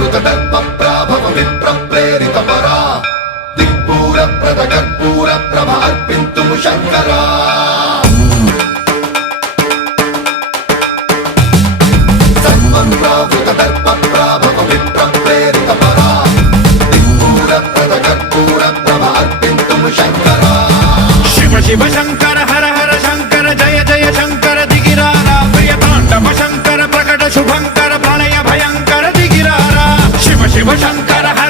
दर्पप्राभव विप्रप्रेरितपरा दिक्पूरप्रद कर्पूरप्रभ अर्पिन्तुं शङ्करा सर्वप्रावृत दर्पप्राभव विप्रप्रेरितपरा दिक्पूरप्रद कर्पूरप्रभ अर्पिन्तुं शङ्करा शिव शिव शङ्कर हर हर शङ्कर जय जय शङ्कर दिगिरारा प्रियताण्डव शङ्कर प्रकट शुभङ्कर प्रलय भयङ्कर दिगिरारा शिव शिव शङ्कर हर